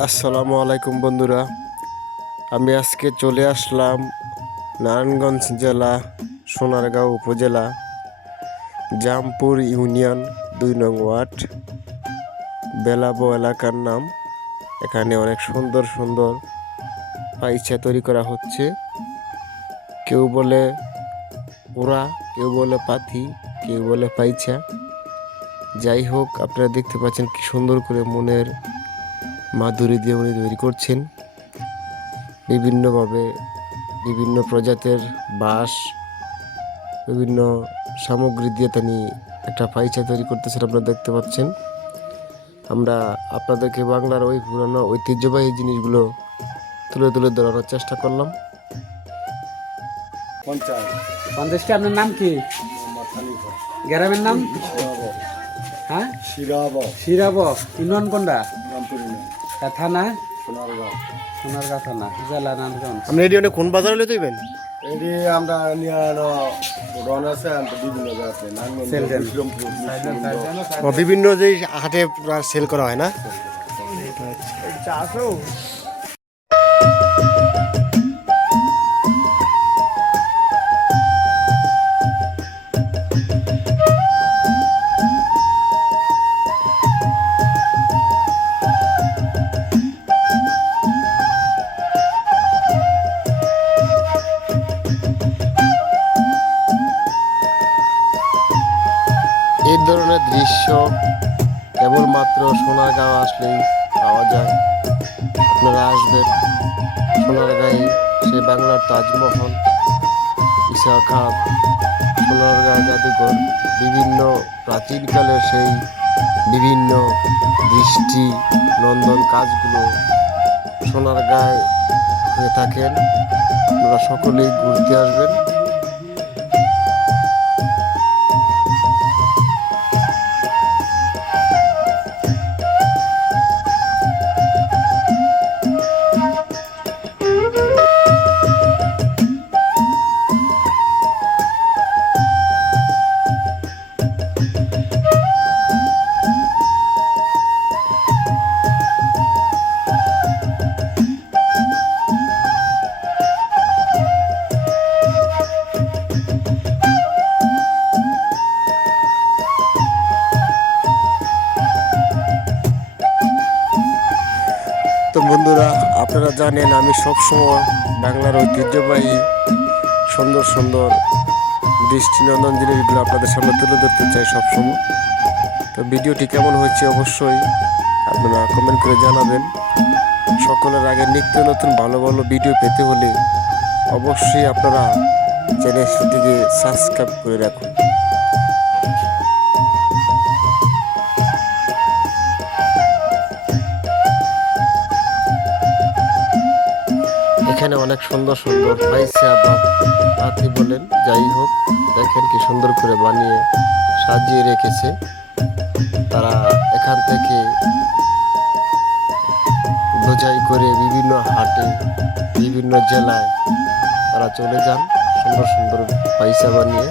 আসসালামু আলাইকুম বন্ধুরা, আমি আজকে চলে আসলাম নারায়ণগঞ্জ জেলা সোনারগাঁও উপজেলা জামপুর ইউনিয়ন ২ নং ওয়ার্ড বেলাবো এলাকার নাম। এখানে অনেক সুন্দর সুন্দর পাইচা তৈরি করা হচ্ছে। কেউ বলে ওরা, কেউ বলে পাথি, কেউ বলে পাইচা। যাই হোক, আপনারা দেখতে পাচ্ছেন কি সুন্দর করে মনের মাধুরী দিয়ে উনি তৈরি করছেন। বিভিন্নভাবে বিভিন্ন প্রজাতির বাঁশ, বিভিন্ন সামগ্রী দিয়ে তিনি একটা পাইচা তৈরি করতেছেন, আপনারা দেখতে পাচ্ছেন। আমরা আপনাদেরকে বাংলার ওই পুরানো ঐতিহ্যবাহী জিনিসগুলো তুলে তুলে ধরানোর চেষ্টা করলাম। পঞ্চাশটি। আপনার নাম কি? গ্রামের নাম? হ্যাঁ, শিরাব। ইউনিয়ন কোনটা? থানা? সোনারগাঁও থানা, জেলা নারায়ণগঞ্জ। আপনি এটি অনেক কোন বাজারে লই যাবেন? এটি আমরা নিয়ে রন আছে বিভিন্ন জায়গাতে বিভিন্ন যে হাটে সেল করা হয় না। এই ধরনের দৃশ্য কেবলমাত্র সোনারগাঁও আসলেই পাওয়া যায়। আপনারা আসবেন সোনারগাঁয়ে, সে বাংলার তাজমহল, ঈশা খান, সোনারগাঁও জাদুঘর, বিভিন্ন প্রাচীনকালের সেই বিভিন্ন দৃষ্টি নন্দন কাজগুলো সোনারগাঁয়ে হয়ে থাকেন। আপনারা সকলেই ঘুরতে আসবেন। তো বন্ধুরা, আপনারা জানেন আমি সবসময় বাংলার ঐতিহ্যবাহী সুন্দর সুন্দর দৃষ্টিনন্দন জিনিসগুলো আপনাদের সামনে তুলে ধরতে চাই সবসময়। তো ভিডিওটি কেমন হচ্ছে অবশ্যই আপনারা কমেন্ট করে জানাবেন। সকলের আগে নিত্য নতুন ভালো ভালো ভিডিও পেতে হলে অবশ্যই আপনারা চ্যানেলটিকে সাবস্ক্রাইব করে রাখুন। এখানে অনেক সুন্দর সুন্দর পাইসা বা পাতি বলেন, যাই হোক, দেখেন কি সুন্দর করে বানিয়ে সাজিয়ে রেখেছে। তারা এখান থেকে বোঝাই করে বিভিন্ন হাটে, বিভিন্ন জেলায় তারা চলে যান সুন্দর সুন্দর পাইসা বানিয়ে।